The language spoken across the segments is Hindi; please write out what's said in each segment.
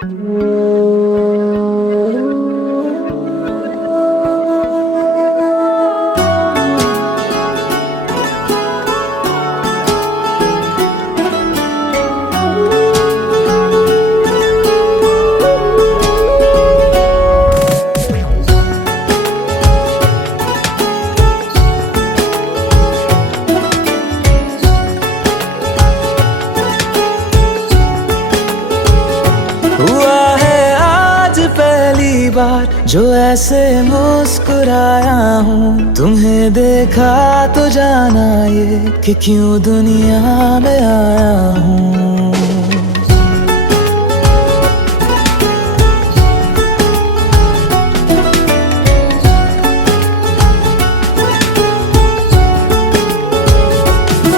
हुआ है आज पहली बार जो ऐसे मुस्कुराया हूँ। तुम्हें देखा तो जाना ये कि क्यों दुनिया में आया हूँ।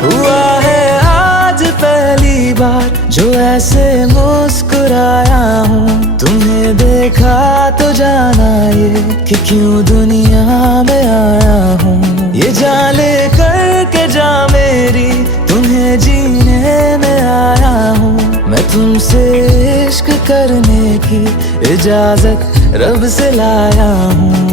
हुआ है आज पहली बार जो ऐसे मुस्कुराया हूँ। तुम्हें देखा तो जाना ये कि क्यों दुनिया में आया हूँ। ये जान ले करके जा मेरी तुम्हें जीने में आया हूँ। मैं तुमसे इश्क करने की इजाजत रब से लाया हूँ।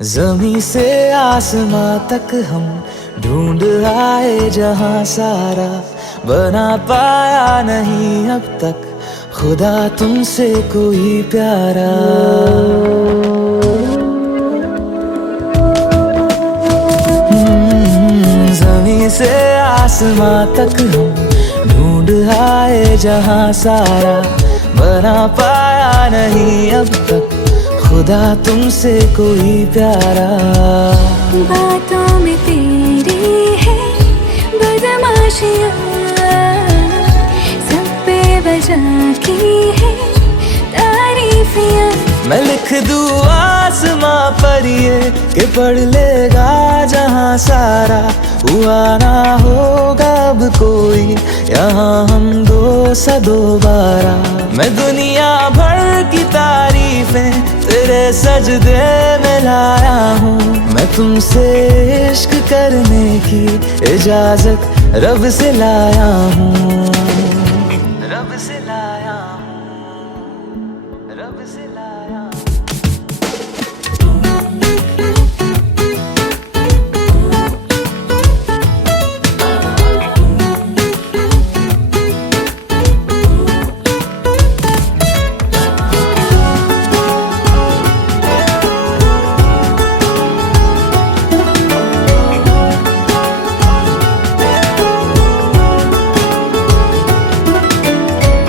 ज़मीं से आसमां तक हम ढूंढ आए जहां सारा, बना पाया नहीं अब तक खुदा तुमसे कोई प्यारा। ज़मीं से आसमां तक हम ढूंढ आए जहां सारा, बना पाया नहीं अब तक खुदा तुमसे कोई प्यारा। बातों में तेरी है बदमाशियाँ, सब पे वजह की है तारीफियाँ। मैं लिख दूँ आसमां पर ये कि पढ़ लेगा जहां सारा, हुआ ना होगा अब कोई यहाँ हम दो सा दोबारा। मैं दुनिया भर की तारीफें तेरे सजदे में लाया हूँ। मैं तुमसे इश्क करने की इजाजत रब से लाया हूँ। रब से लाया हूँ, रब से लाया हूँ।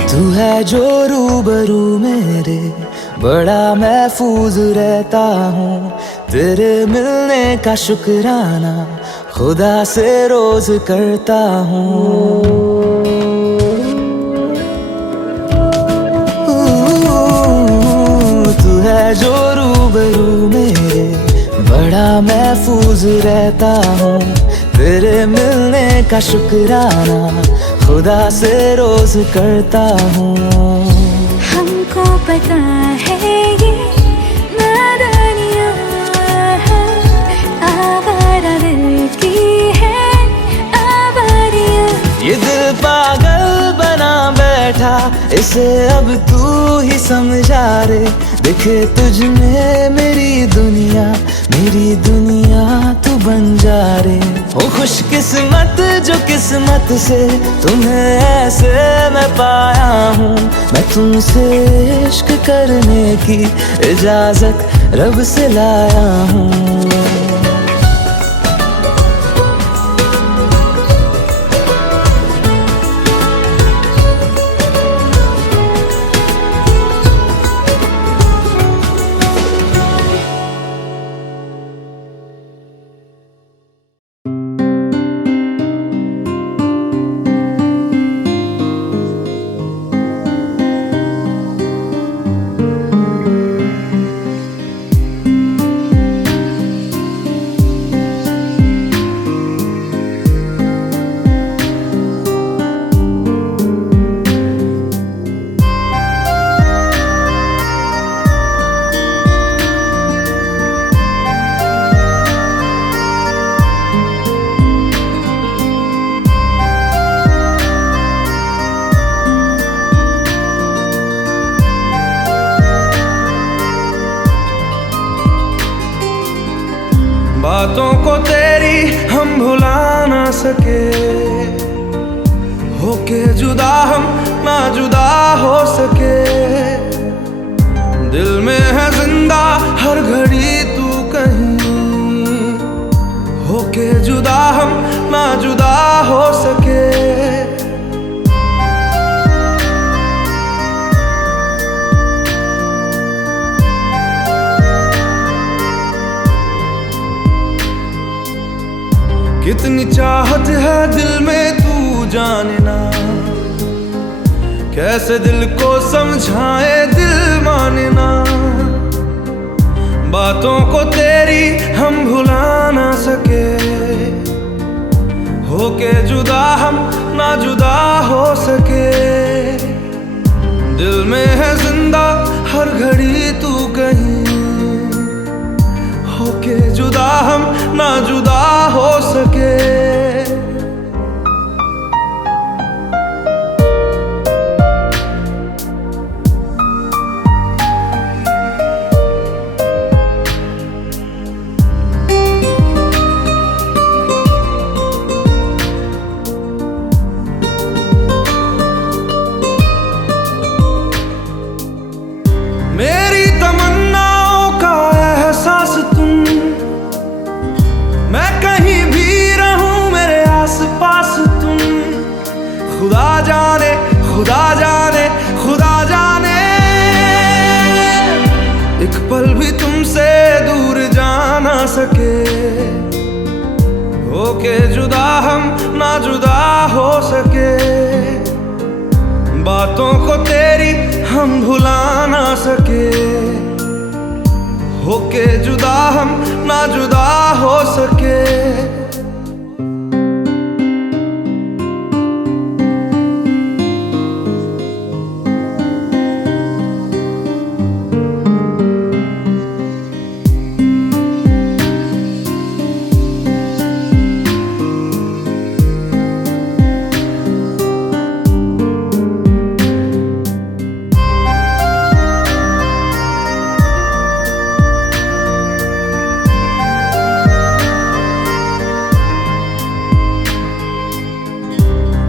तू है जो रूबरू मेरे, बड़ा महफूज रहता हूँ। तेरे मिलने का शुक्राना खुदा से रोज करता हूँ। तू है जो रूबरू मेरे, बड़ा महफूज रहता हूँ। तेरे मिलने का शुक्राना खुदा से रोज करता हूँ। हमको पता है ये नादानियाँ आवारा दिल की है आवारियाँ। ये दिल पागल बना बैठा, इसे अब तू ही समझा रे। दिखे तुझ में मेरी दुनिया तू बन जा रे। हो खुशकिस्मत जो किस्मत से तुम्हें ऐसे मैं पाया हूँ। मैं तुमसे इश्क करने की इजाजत रब से लाया हूँ। सके, होके जुदा हम ना जुदा हो सके। दिल में है जिंदा हर घड़ी तू कहीं, होके जुदा हम ना जुदा हो सके। कितनी चाहत है दिल में तू जाने ना, कैसे दिल को समझाए दिल माने ना। बातों को तेरी हम भुला ना सके, होके जुदा हम ना जुदा हो सके। दिल में है जिंदा हर घड़ी तू कहीं, होके जुदा हम ना जुदा हो सके। मेरी तमन्नाओं का एहसास तुम, मैं कहीं भी रहूं मेरे आस पास तुम। खुदा जाने खुदा जाने खुदा जाने, एक पल भी तुमसे दूर जा ना सके, होके जुदा हम ना जुदा हो सके। बातों को तेरी हम भुला ना सके, होके जुदा हम ना जुदा हो सके।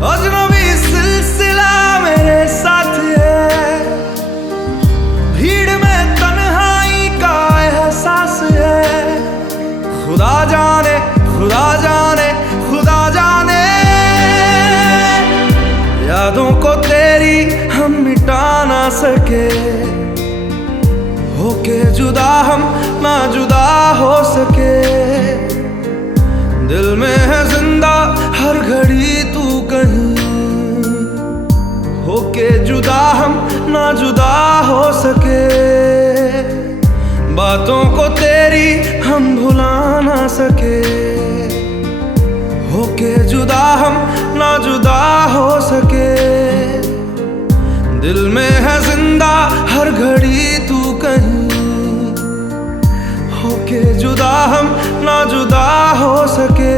अजनबी सिलसिला मेरे साथ है, भीड़ में तन्हाई का एहसास है। खुदा जाने खुदा जाने खुदा जाने, यादों को तेरी हम मिटा ना सके, होके जुदा हम ना जुदा हो सके। दिल में है जिंदा हर घड़ी तू कहीं, होके जुदा हम ना जुदा हो सके। बातों को तेरी हम भुला ना सके, होके जुदा हम ना जुदा हो सके। दिल में है जिंदा हर घड़ी तू कहीं, होके जुदा हम ना जुदा हो सके।